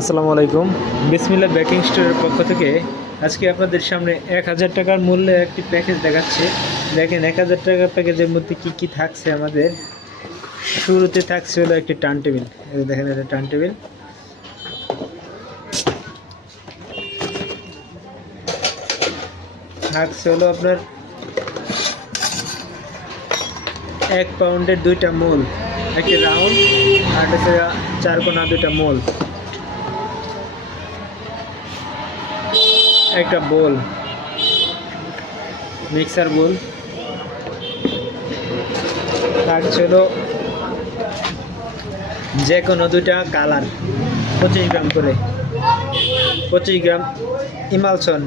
আসসালামু আলাইকুম। বিসমিল্লাহ বেকিং স্টোরের পক্ষ থেকে আজকে আপনাদের সামনে 1000 টাকার মূল্যে একটি প্যাকেজ দেখাচ্ছে। দেখেন 1000 টাকার প্যাকেজের মধ্যে কি কি থাকছে। আমাদের শুরুতে থাকছে হলো একটি টার্ন টেবিল। এই দেখেন, এটা টার্ন টেবিল। থাকছে হলো আপনার 1 পাউন্ডের 2টা মোল, একটি রাউন্ড আর হচ্ছে 4 কোনা 2টা মোল, একটা বোল, মিক্সার বোল। থাকছে হলো যে কোনো 2টা কালার, 25 গ্রাম করে, 25 গ্রাম ইমালসন,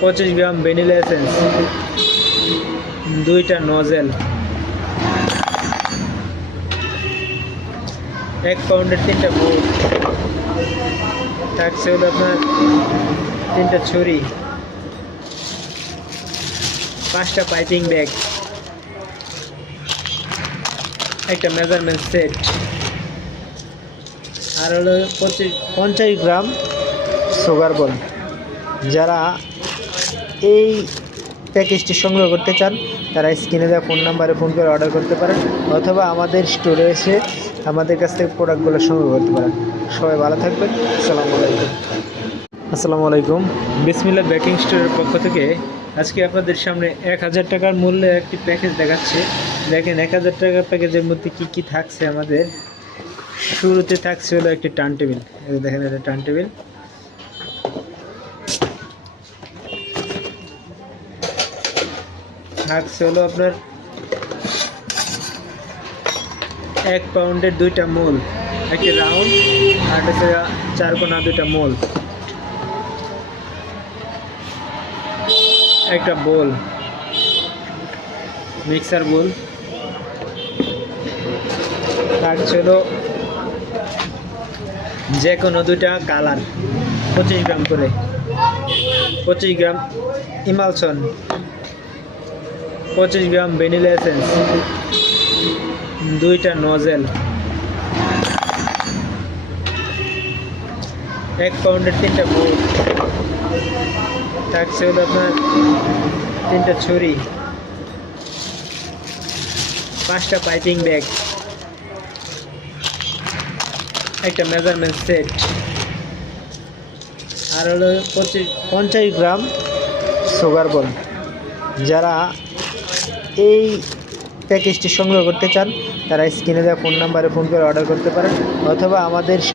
25 গ্রাম ভ্যানিলা এসেন্স, 2টা নজেল, 1 পাউন্ডের 3টা বোর্ড। থাকছে হলো আপনার 3টা ছুরি, 5টা পাইপিং ব্যাগ, একটা মেজারমেন্ট সেট, আর হলো 50 গ্রাম সুগার বল। যারা এই প্যাকেজটি সংগ্রহ করতে চান তারা স্ক্রিনে দেওয়া ফোন নাম্বারে ফোন করে অর্ডার করতে পারেন, অথবা আমাদের স্টোরে এসে আমাদের কাছ থেকে প্রোডাক্টগুলো সংগ্রহ করতে পারেন। সবাই ভালো থাকবেন। আসসালামু আলাইকুম। বিসমিল্লাহ বেকিং স্টোরের পক্ষ থেকে আজকে আপনাদের সামনে 1000 টাকার মূল্যে একটি প্যাকেজ দেখাচ্ছে। দেখেন 1000 টাকার প্যাকেজের মধ্যে কি কি থাকছে। আমাদের শুরুতে থাকছে হলো একটি টার্ন টেবিল। এই দেখেন, এটা টার্ন টেবিল। থাকছে হলো আপনার 1 পাউন্ডের 2টা মোল, একটি রাউন্ড আর হচ্ছে 4 কোনা 2টা মোল, একটা বোল, মিক্সার বোল। থাকছে হলো যে কোনো 2টা কালার, 25 গ্রাম করে, 25 গ্রাম ইমালসন, 25 গ্রাম ভ্যানিলা এসেন্স, 2টা নজেল, 1 পাউন্ডের 3টা বোর্ড। থাকছে হলো আপনার 3টা ছুরি, 5টা পাইপিং ব্যাগ, একটা মেজারমেন্ট সেট, আর হলো 50 গ্রাম সুগার বল। যারা এই প্যাকেজটি সংগ্রহ করতে চান তারা স্ক্রিনে দেওয়া ফোন নাম্বারে ফোন করে অর্ডার করতে পারেন, অথবা আমাদের